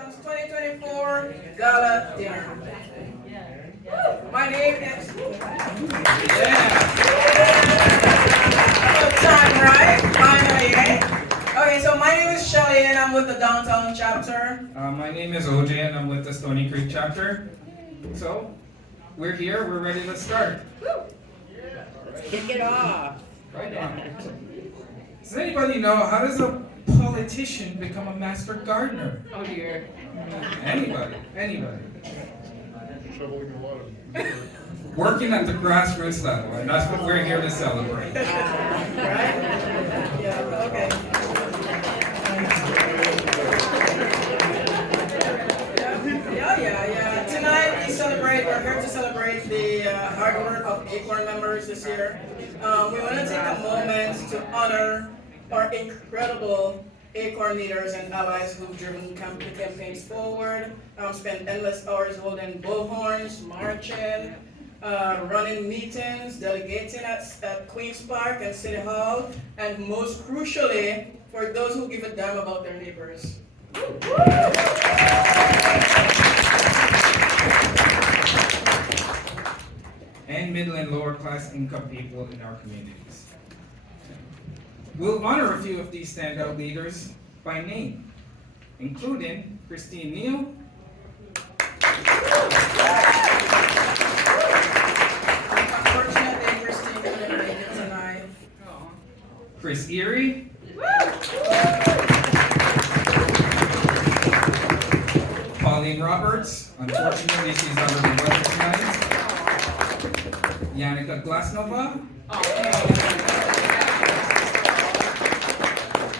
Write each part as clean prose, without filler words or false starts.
Congratulations, 2024 Gala dinner. My name is. About time, right? Finally, eh? Okay, so my name is Shelly and I'm with the downtown chapter. My name is OJ and I'm with the Stony Creek chapter. So, we're here, we're ready to start. Kick it off. Right on. Does anybody know how does a politician become a master gardener? Oh dear. Anybody? Working at the grassroots level, and that's what we're here to celebrate. Right? Yeah, okay. Yeah. Tonight we're here to celebrate the hard work of ACORN members this year. We want to take a moment to honor our incredible ACORN leaders and allies who've driven campaigns forward, spent endless hours holding bullhorns, marching, running meetings, delegating at Queen's Park and City Hall, and most crucially, for those who give a damn about their neighbors. And middle and lower class income people in our communities. We'll honor a few of these standout leaders by name, including Christine Neal, Unfortunately, Christine couldn't make it tonight. Chris Erie, Pauline Roberts, unfortunately she's under the weather tonight, Yannicka Glasnova,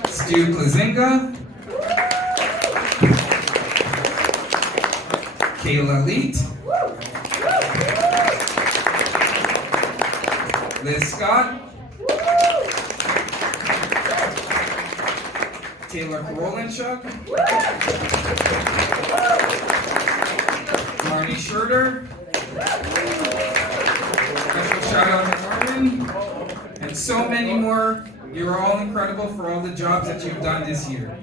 Stu Klazinga, Kayla Leet, Liz Scott, Taylor Karolinchuk, Marnie Schurter, special shout out to Norman, and so many more. You are all incredible for all the jobs that you've done this year.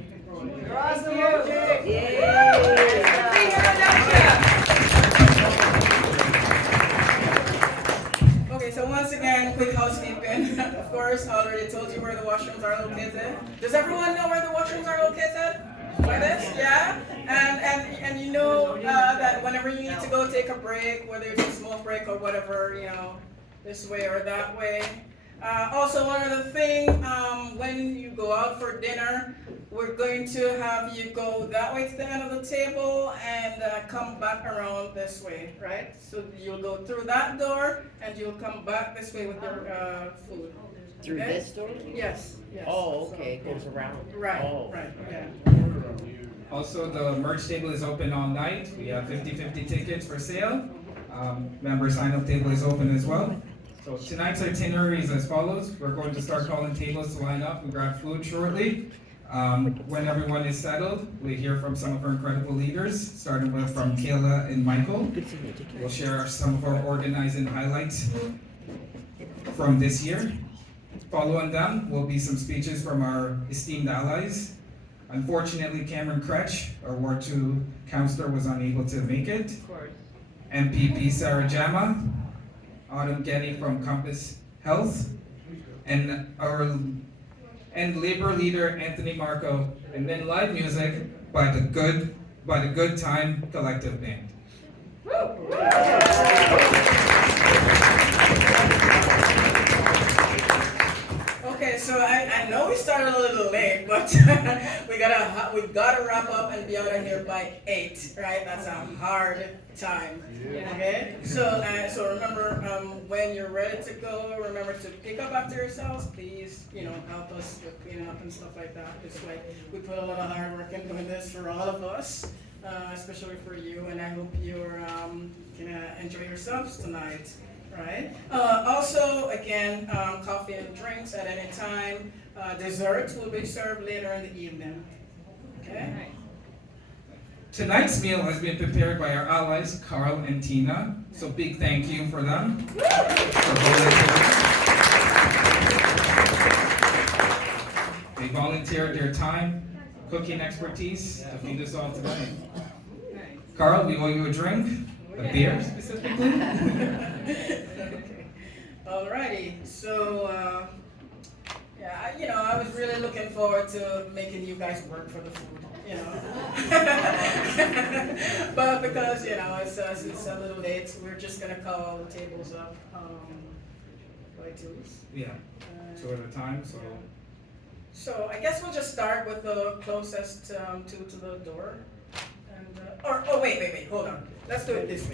Okay, so once again, quick housekeeping. Of course, I already told you where the washrooms are located. Does everyone know where the washrooms are located? By this? Yeah? And you know that whenever you need to go take a break, whether it's a smoke break or whatever, this way or that way. Also, one other thing, when you go out for dinner, we're going to have you go that way to the end of the table and come back around this way, right? So you'll go through that door and you'll come back this way with your food. Through Okay? this door? Yes. Oh, okay, it goes around. Right, Oh. right, yeah. Also, the merch table is open all night. We have 50/50 tickets for sale. Member sign-up table is open as well. So tonight's itinerary is as follows. We're going to start calling tables to line up and grab food shortly. When everyone is settled, we hear from some of our incredible leaders, starting with from Kayla and Michael. We'll share some of our organizing highlights from this year. Following them will be some speeches from our esteemed allies. Unfortunately, Cameron Kretsch, our Ward 2 councillor, was unable to make it. Of course. MPP Sarah Jama, Autumn Getty from Compass Health, and labor leader Anthony Marco, and then live music by the Good Time Collective Band. Okay, so I know we started a little late, but we gotta wrap up and be out of here by 8, right? That's a hard time. Okay, so remember, when you're ready to go, remember to pick up after yourselves. Please, help us with cleaning up and stuff like that. It's like we put a lot of hard work in doing this for all of us, especially for you. And I hope you're gonna enjoy yourselves tonight. Right. Also, again, coffee and drinks at any time. Desserts will be served later in the evening. Okay. Tonight's meal has been prepared by our allies, Carl and Tina. So big thank you for them. They volunteered their time cooking expertise to feed us all tonight. Carl, we owe you a drink, a beer specifically. Alrighty, so yeah, I was really looking forward to making you guys work for the food, but because it's a little late, we're just gonna call the tables up by twos. Yeah, two at a time. So I guess we'll just start with the closest two to the door. And, wait, hold on. Let's do it this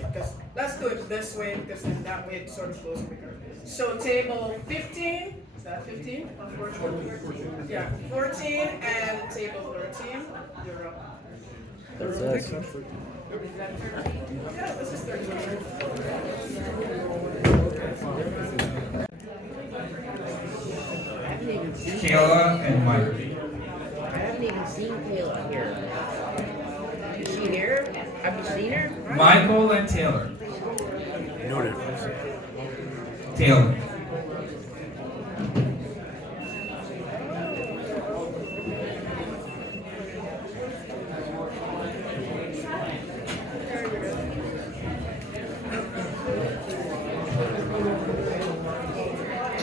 way, because then that way it sort of flows quicker. So table 15, is that 15? Or 14? Yeah, 14 and table 13, you're up. That's Is that 13? Yeah, this is 13. I haven't even seen Kayla and Mike. I haven't even seen Kayla here. Is she here? Have you seen her? Michael and Taylor. No difference. Taylor.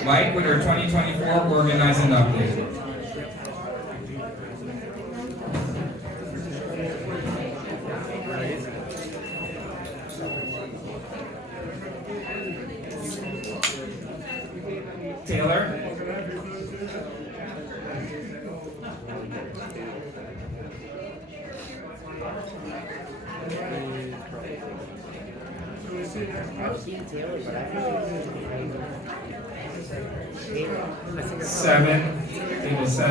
Mike with our 2024 organizing update. Taylor. I've seen Taylor, but I haven't seen Kayla. 7, table 7.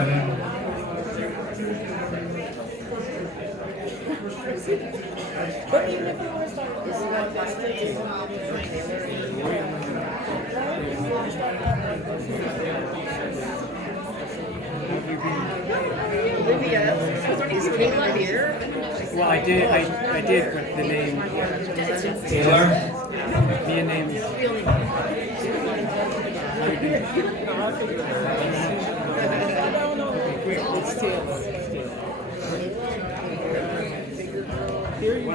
But even if we want to start with This is not plastic. Olivia, is Kayla here? Well, I did, but the name, Taylor. the name is It's Taylor. Here you go.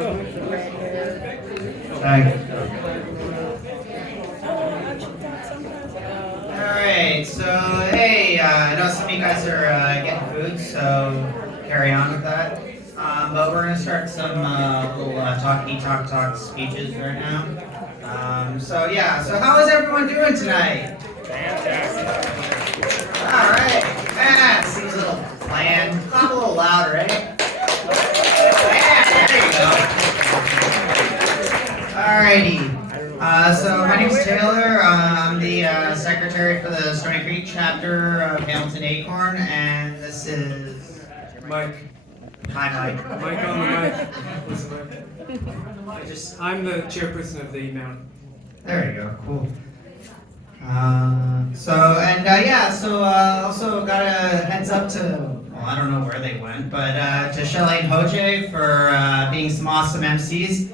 Alright, so hey, I know some of you guys are getting food, so carry on with that. But we're going to start some little talk speeches right now. So how is everyone doing tonight? Alright, seems a little bland. Clap a little louder, eh? Yeah, there you go. Alrighty. So my name is Taylor. I'm the secretary for the Stony Creek chapter of Hamilton ACORN, and this is Mike. Hi, Mike. Mike on the mic. Listen, Mike. I'm the chairperson of the mountain. There you go. Cool. Also got a heads up to, well, I don't know where they went, but to Shelley and Hoje for being some awesome MCs.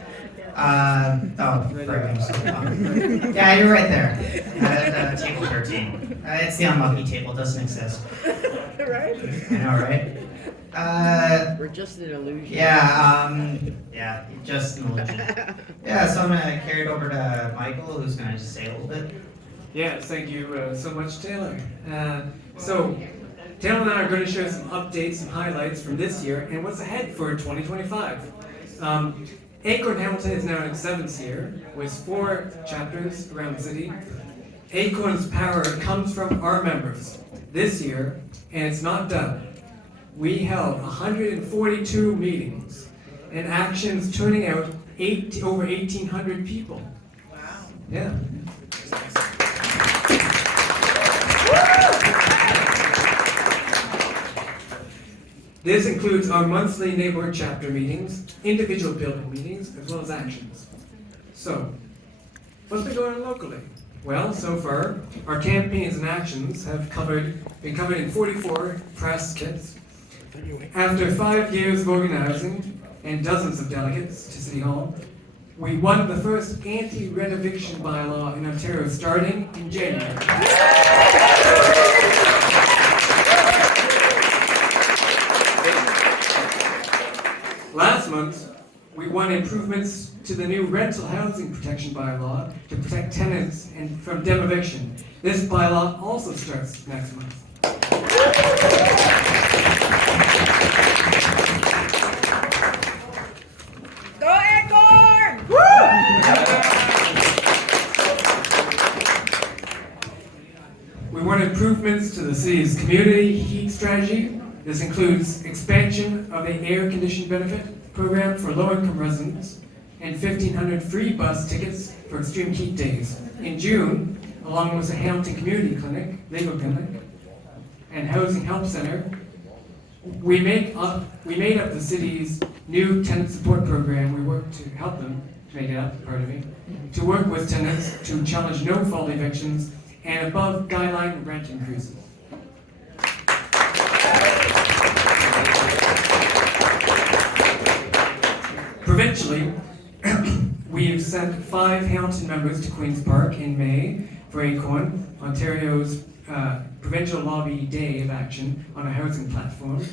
Yeah, you're right there. Table 13. It's the unlucky table, doesn't exist. right? I know, right? We're just an illusion. Yeah, just an illusion. Yeah, so I'm gonna carry it over to Michael, who's gonna just say a little bit. Yes, thank you so much, Taylor. So, Taylor and I are going to share some updates, some highlights from this year, and what's ahead for 2025. ACORN Hamilton is now in its 7th year, with 4 chapters around the city. ACORN's power comes from our members this year, and it's not done. We held 142 meetings and actions turning out over 1,800 people. Wow. Yeah. This includes our monthly neighborhood chapter meetings, individual building meetings, as well as actions. So, what's been going on locally? Well, so far, our campaigns and actions have been covered in 44 press kits. After 5 years of organizing and dozens of delegates to City Hall, we won the first anti-rent eviction bylaw in Ontario starting in January. month, we won improvements to the new rental housing protection bylaw to protect tenants from eviction. This bylaw also starts next month. Go ACORN! We want improvements to the city's community heat strategy. This includes expansion of the air-conditioned benefit program for low-income residents and 1,500 free bus tickets for extreme heat days. In June, along with the Hamilton Community Clinic, Legal Clinic, and Housing Help Center, we made up the city's new tenant support program. We work to help them to make it up, pardon me, to work with tenants to challenge no-fault evictions and above guideline rent increases. Provincially, we've sent 5 Hamilton members to Queen's Park in May for ACORN, Ontario's provincial lobby day of action on a housing platform.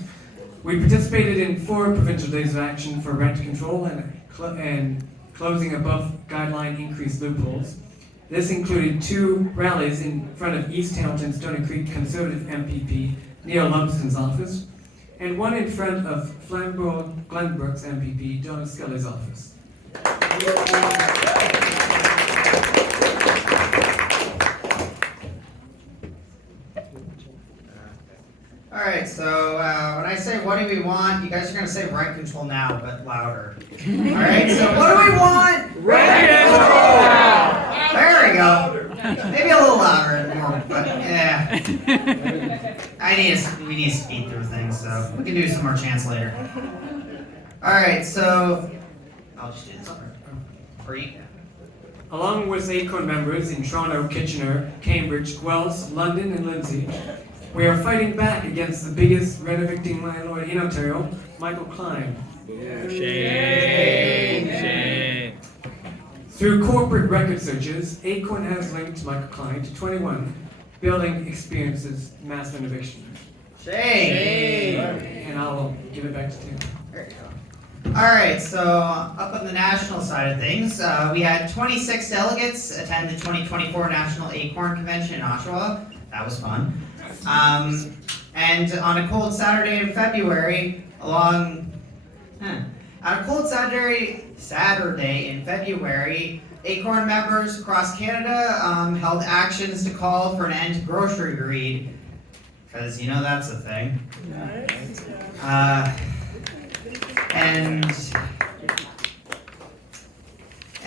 We participated in 4 provincial days of action for rent control and closing above guideline increase loopholes. This included 2 rallies in front of East Hamilton Stony Creek Conservative MPP Neil Lumsden's office, and 1 in front of Flamborough Glenbrook's MPP Donna Scully's office. Alright, so when I say what do we want, you guys are going to say rent control now, but louder. Alright, so what do we want? Rent control now! There we go. Maybe a little louder and more, but yeah. We need to speed through things, so we can do some more chants later. Alright, so I'll just do this part. Or you can. Along with ACORN members in Toronto, Kitchener, Cambridge, Guelph, London, and Lindsay, we are fighting back against the biggest rent-evicting landlord in Ontario, Michael Klein. Shame. Through corporate record searches, ACORN has linked Michael Klein to 21 building experiences mass renovation. Shame. And I'll give it back to Tim. There you go. Alright, so up on the national side of things, we had 26 delegates attend the 2024 National ACORN Convention in Oshawa. That was fun. And on a cold Saturday in February, ACORN members across Canada held actions to call for an end to grocery greed, because you know that's a thing.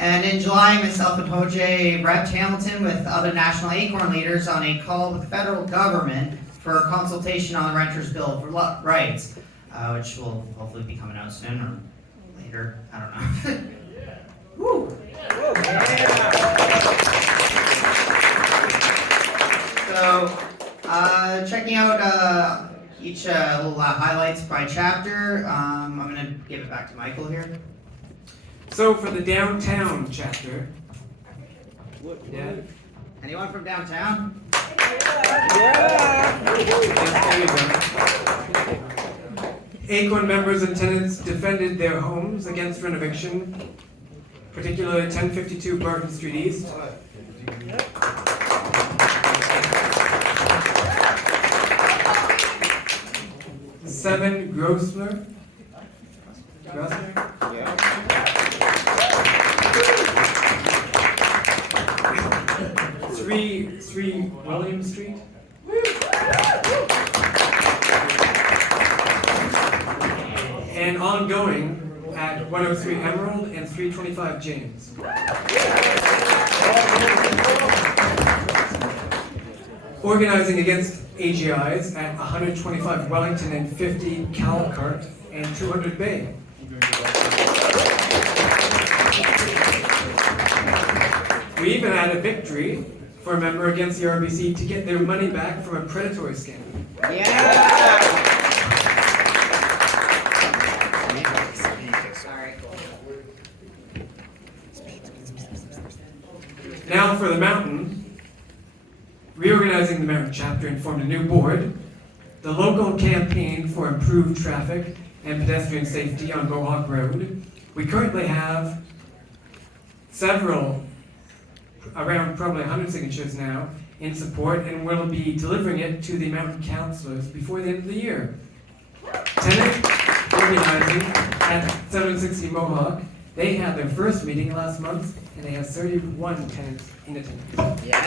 And in July, myself and Jose repped Hamilton with other national ACORN leaders on a call with the federal government for a consultation on the Renters' Bill of Rights, which will hopefully be coming out soon or later. I don't know. Woo. So, checking out each little highlights by chapter. I'm going to give it back to Michael here. So for the downtown chapter, yeah. Anyone from downtown? ACORN members and tenants defended their homes against renovation, particularly 1052 Barton Street East. Seven Grosvenor. Three William Street. And ongoing at 103 Emerald and 325 James. Organizing against AGIs at 125 Wellington and 50 Calcart and 200 Bay. We even had a victory for a member against the RBC to get their money back from a predatory scam. Now for the mountain, reorganizing the mountain chapter and formed a new board. The local campaign for improved traffic and pedestrian safety on Mohawk Road. We currently have several, around probably 100 signatures now, in support, and we'll be delivering it to the mountain councillors before the end of the year. Tenant organizing at 760 Mohawk, they had their first meeting last month, and they have 31 tenants in attendance. Yeah.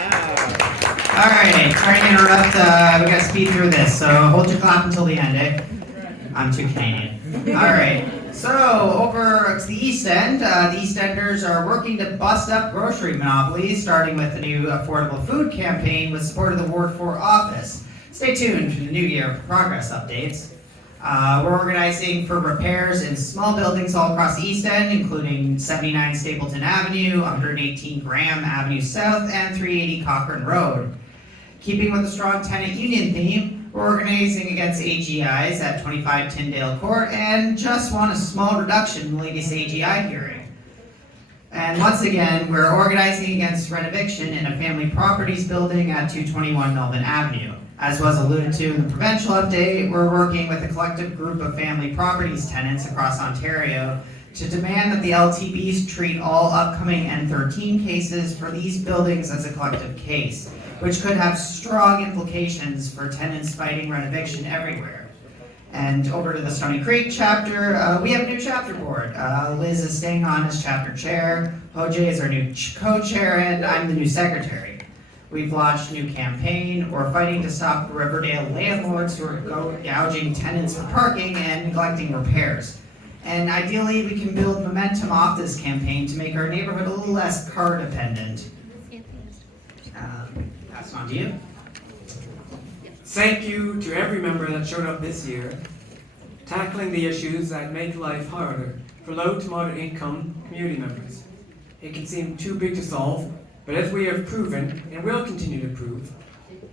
Alright, sorry to interrupt, we gotta speed through this, so hold your clap until the end, eh? I'm too Canadian. Alright, so over to the East End, the East Enders are working to bust up grocery monopolies, starting with the new affordable food campaign with support of the Ward 4 office. Stay tuned for the New Year progress updates. We're organizing for repairs in small buildings all across the East End, including 79 Stapleton Avenue, 118 Graham Avenue South, and 380 Cochrane Road. Keeping with the strong tenant union theme, we're organizing against AGIs at 25 Tyndale Court and just want a small reduction in the latest AGI hearing. And once again, we're organizing against renoviction in a family properties building at 221 Melvin Avenue. As was alluded to in the provincial update, we're working with a collective group of family properties tenants across Ontario to demand that the LTBs treat all upcoming N13 cases for these buildings as a collective case, which could have strong implications for tenants fighting renovation everywhere. And over to the Stony Creek chapter, we have a new chapter board. Liz is staying on as chapter chair, Jose is our new co-chair, and I'm the new secretary. We've launched a new campaign. We're fighting to stop the Riverdale landlords who are gouging tenants for parking and neglecting repairs. And ideally, we can build momentum off this campaign to make our neighborhood a little less car dependent. Pass on to you. Thank you to every member that showed up this year, tackling the issues that make life harder for low to moderate income community members. It can seem too big to solve, but as we have proven, and will continue to prove,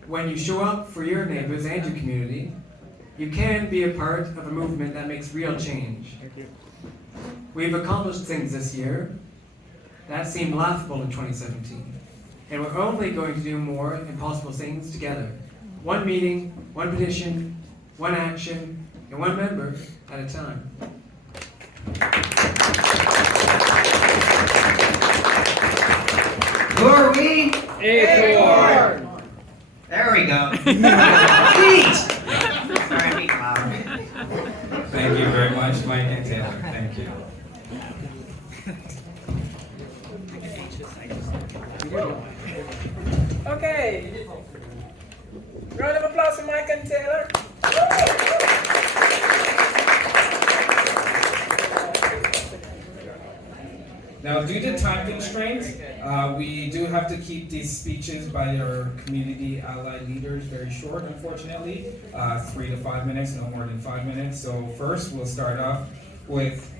when you show up for your neighbors and your community, you can be a part of a movement that makes real change. We've accomplished things this year that seemed laughable in 2017, and we're only going to do more impossible things together. One meeting, one petition, one action, and one member at a time. Who are we? ACORN! There we go. Sweet! Sorry, be loud. Thank you very much, Mike and Taylor. Thank you. Okay. Round of applause for Mike and Taylor. Now, due to time constraints, we do have to keep these speeches by our community allied leaders very short, unfortunately. 3 to 5 minutes, no more than 5 minutes. So first, we'll start off with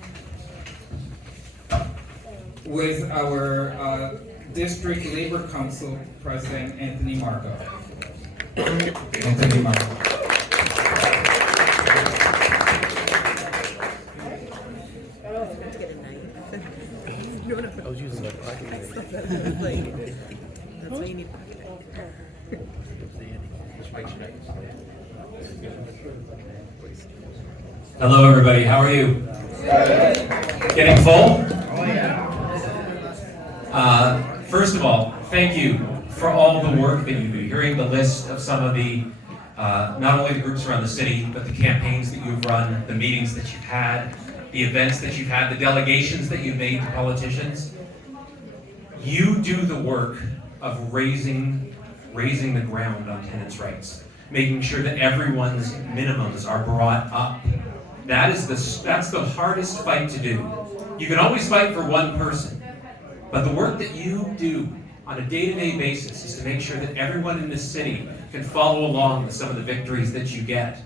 our District Labor Council President, Anthony Marco. Anthony Marco. I was using a pocket knife. That's why you need a pocket knife. Hello, everybody. How are you? Getting full? Oh, yeah. First of all, thank you for all the work that you do. Hearing the list of some of the, not only the groups around the city, but the campaigns that you've run, the meetings that you've had, the events that you've had, the delegations that you've made to politicians. You do the work of raising the ground on tenants' rights, making sure that everyone's minimums are brought up. That's the hardest fight to do. You can always fight for one person, but the work that you do on a day-to-day basis is to make sure that everyone in this city can follow along with some of the victories that you get.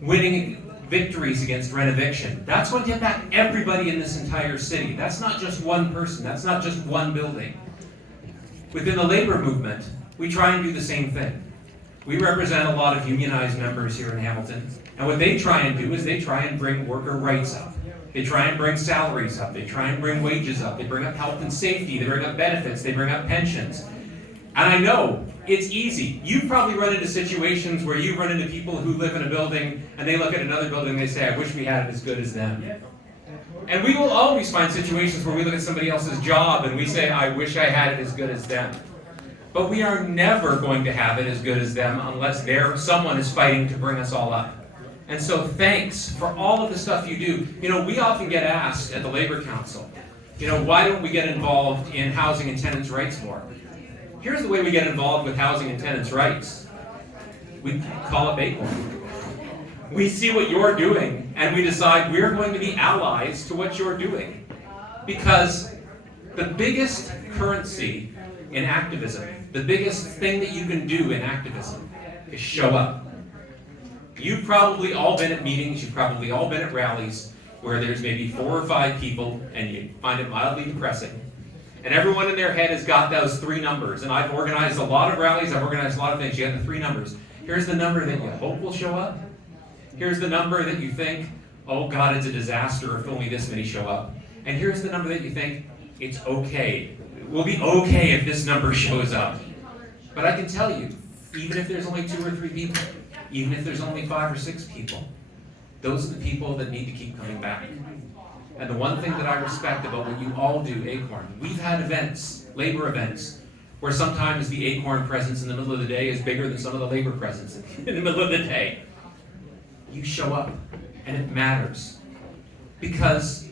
Winning victories against renoviction. That's going to impact everybody in this entire city. That's not just one person. That's not just one building. Within the labor movement, we try and do the same thing. We represent a lot of unionized members here in Hamilton, and what they try and do is they try and bring worker rights up. They try and bring salaries up. They try and bring wages up. They bring up health and safety. They bring up benefits. They bring up pensions. And I know It's easy. You've probably run into situations where you run into people who live in a building and they look at another building and they say, I wish we had it as good as them. And we will always find situations where we look at somebody else's job and we say, I wish I had it as good as them. But we are never going to have it as good as them unless someone is fighting to bring us all up. And so thanks for all of the stuff you do. You know, we often get asked at the Labor Council, you know, why don't we get involved in housing and tenants' rights more? Here's the way we get involved with housing and tenants' rights. We call up ACORN. We see what you're doing, and we decide we're going to be allies to what you're doing. Because the biggest currency in activism, the biggest thing that you can do in activism is show up. You've probably all been at meetings, you've probably all been at rallies where there's maybe 4 or 5 people and you find it mildly depressing. And everyone in their head has got those 3 numbers. And I've organized a lot of rallies, I've organized a lot of things. You got the 3 numbers. Here's the number that you hope will show up. Here's the number that you think, oh God, it's a disaster if only this many show up. And here's the number that you think, it's okay. It will be okay if this number shows up. But I can tell you, even if there's only 2 or 3 people, even if there's only 5 or 6 people, those are the people that need to keep coming back. And the one thing that I respect about what you all do, ACORN, we've had events, labor events, where sometimes the ACORN presence in the middle of the day is bigger than some of the labor presence in the middle of the day. You show up, and it matters. Because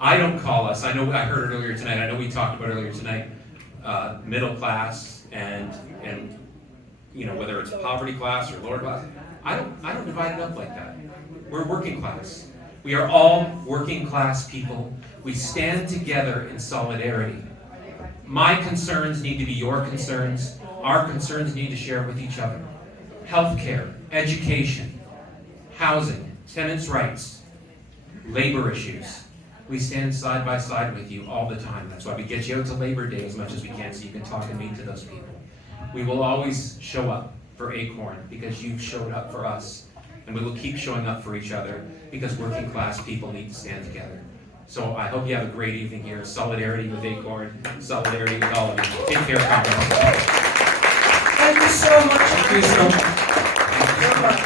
I don't call us, I know I heard it earlier tonight, I know we talked about earlier tonight, middle class and you know, whether it's poverty class or lower class, I don't divide it up like that. We're working class. We are all working class people. We stand together in solidarity. My concerns need to be your concerns. Our concerns need to share with each other. Healthcare, education, housing, tenants' rights, labor issues. We stand side by side with you all the time. That's why we get you out to Labor Day as much as we can so you can talk and meet to those people. We will always show up for ACORN because you've showed up for us. And we will keep showing up for each other because working class people need to stand together. So I hope you have a great evening here. Solidarity with ACORN, solidarity with all of you. Take care, Congress. Thank you so much. Thank you so much.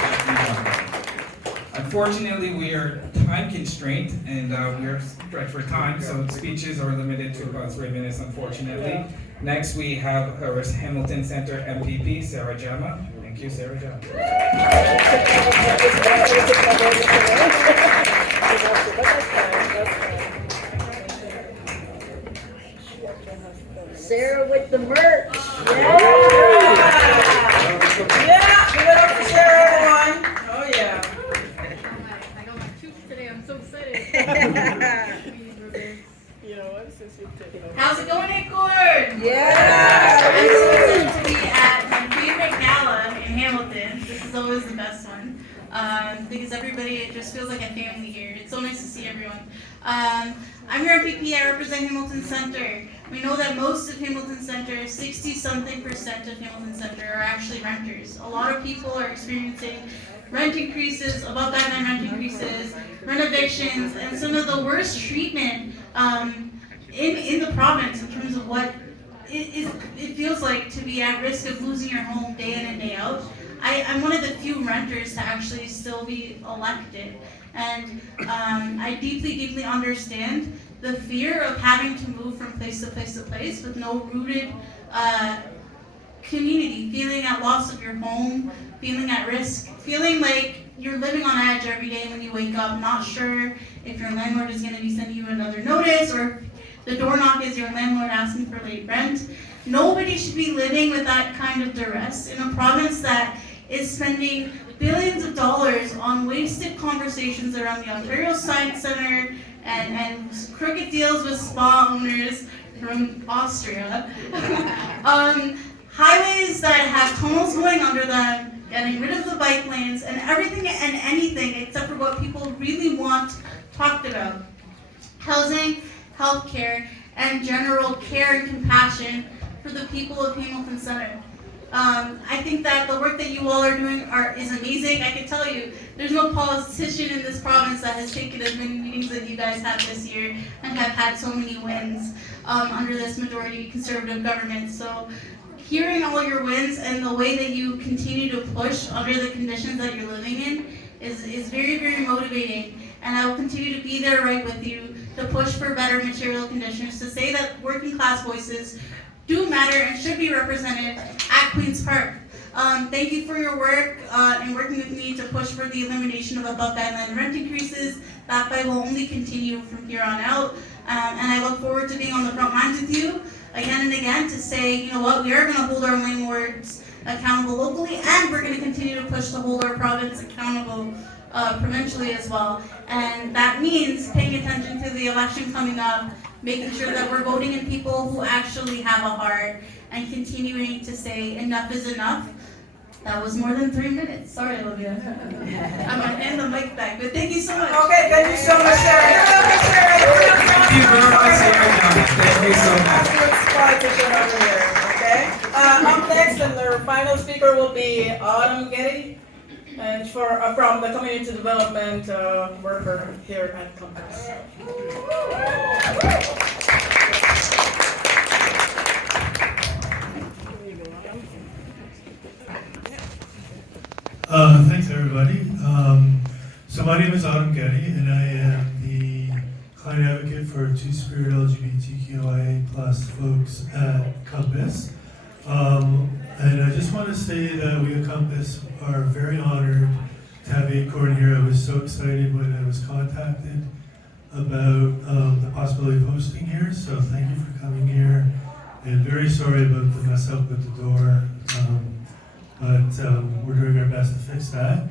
Unfortunately, we are time constrained and we are stretched for time, so speeches are limited to about 3 minutes, unfortunately. Next, we have our Hamilton Center MPP, Sarah Jama. Thank you, Sarah Jama. Sarah with the merch. Yeah, give it up for Sarah, everyone. Oh yeah. I got my tooth today. I'm so excited. How's it going, ACORN? Yeah. I'm so excited to be at my favorite gala in Hamilton. This is always the best one. Because everybody, it just feels like a family here. It's so nice to see everyone. I'm here at PP, I represent Hamilton Center. We know that most of Hamilton Center, 60-something% of Hamilton Center are actually renters. A lot of people are experiencing rent increases, above guideline rent increases, rent evictions, and some of the worst treatment in the province in terms of what it feels like to be at risk of losing your home day in and day out. I'm one of the few renters to actually still be elected, and I deeply understand the fear of having to move from place to place to place with no rooted community, feeling at loss of your home, feeling at risk, feeling like you're living on edge every day when you wake up, not sure if your landlord is going to be sending you another notice or the door knock is your landlord asking for late rent. Nobody should be living with that kind of duress in a province that is spending billions of dollars on wasted conversations around the Ontario Science Centre and crooked deals with spa owners from Austria. Highways that have tunnels going under them, getting rid of the bike lanes, and everything and anything except for what people really want talked about. Housing, healthcare, and general care and compassion for the people of Hamilton Center. I think that the work that you all are doing is amazing. I can tell you, there's no politician in this province that has taken as many meetings that you guys have this year and have had so many wins under this majority conservative government. So hearing all your wins and the way that you continue to push under the conditions that you're living in is very, very motivating. And I will continue to be there right with you to push for better material conditions, to say that working class voices do matter and should be represented at Queen's Park. Thank you for your work and working with me to push for the elimination of above guideline rent increases. That fight will only continue from here on out. And I look forward to being on the front lines with you again and again to say, you know what, we are going to hold our landlords accountable locally, and we're going to continue to push to hold our province accountable provincially as well. And that means paying attention to the election coming up, making sure that we're voting in people who actually have a heart, and continuing to say enough is enough. That was more than 3 minutes. Sorry, Olivia. I'm going to hand the mic back, but thank you so much. Okay, thank you so much, Sarah. Thank you very much, Sarah. Thank you so much. Politician over here, okay? Up next, and the final speaker will be Autumn Getty, and from the community development worker here at Compass. Thanks everybody. So my name is Autumn Getty, and I am the client advocate for Two-Spirit LGBTQIA+ folks at Compass. And I just want to say that we at Compass are very honored to have ACORN here. I was so excited when I was contacted about the possibility of hosting here, so thank you for coming here. And very sorry about the mess up with the door. But we're doing our best to fix that.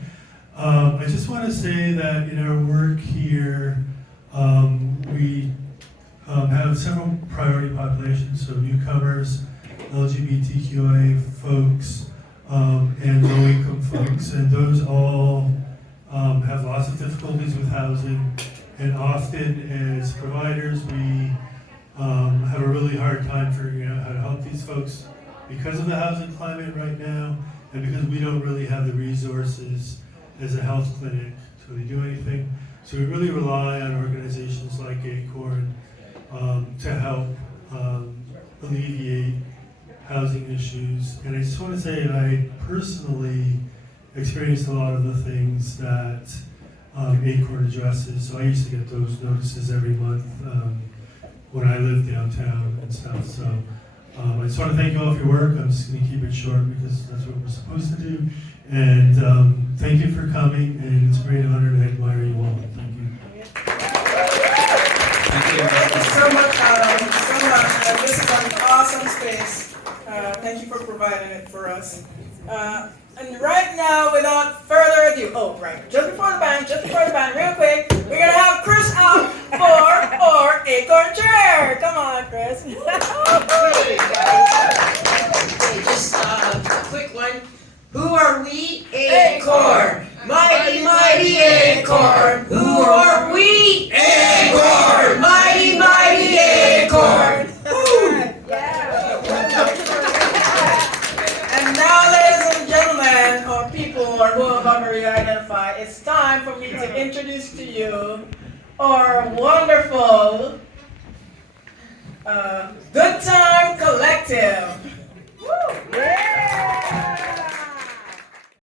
I just want to say that in our work here, we have several priority populations, so newcomers, LGBTQIA folks, and low-income folks, and those all have lots of difficulties with housing, and often as providers, we have a really hard time figuring out how to help these folks because of the housing climate right now, and because we don't really have the resources as a health clinic to really do anything. So we really rely on organizations like ACORN to help alleviate housing issues. And I just want to say I personally experienced a lot of the things that ACORN addresses. So I used to get those notices every month when I lived downtown and stuff. So I just want to thank you all for your work. I'm just going to keep it short because that's what we're supposed to do. And thank you for coming, and it's a great honor to admire you all. Thank you. Thank you so much, Adam. So much. This is an awesome space. Thank you for providing it for us. And right now, without further ado, just before the band, real quick, we're gonna have Chris out for our ACORN chair. Come on, Chris. Just a quick one. Who are we? ACORN. Mighty, mighty ACORN. Who are we? ACORN. Mighty, mighty ACORN. And now, ladies and gentlemen, or people or whoever you identify, it's time for me to introduce to you our wonderful, the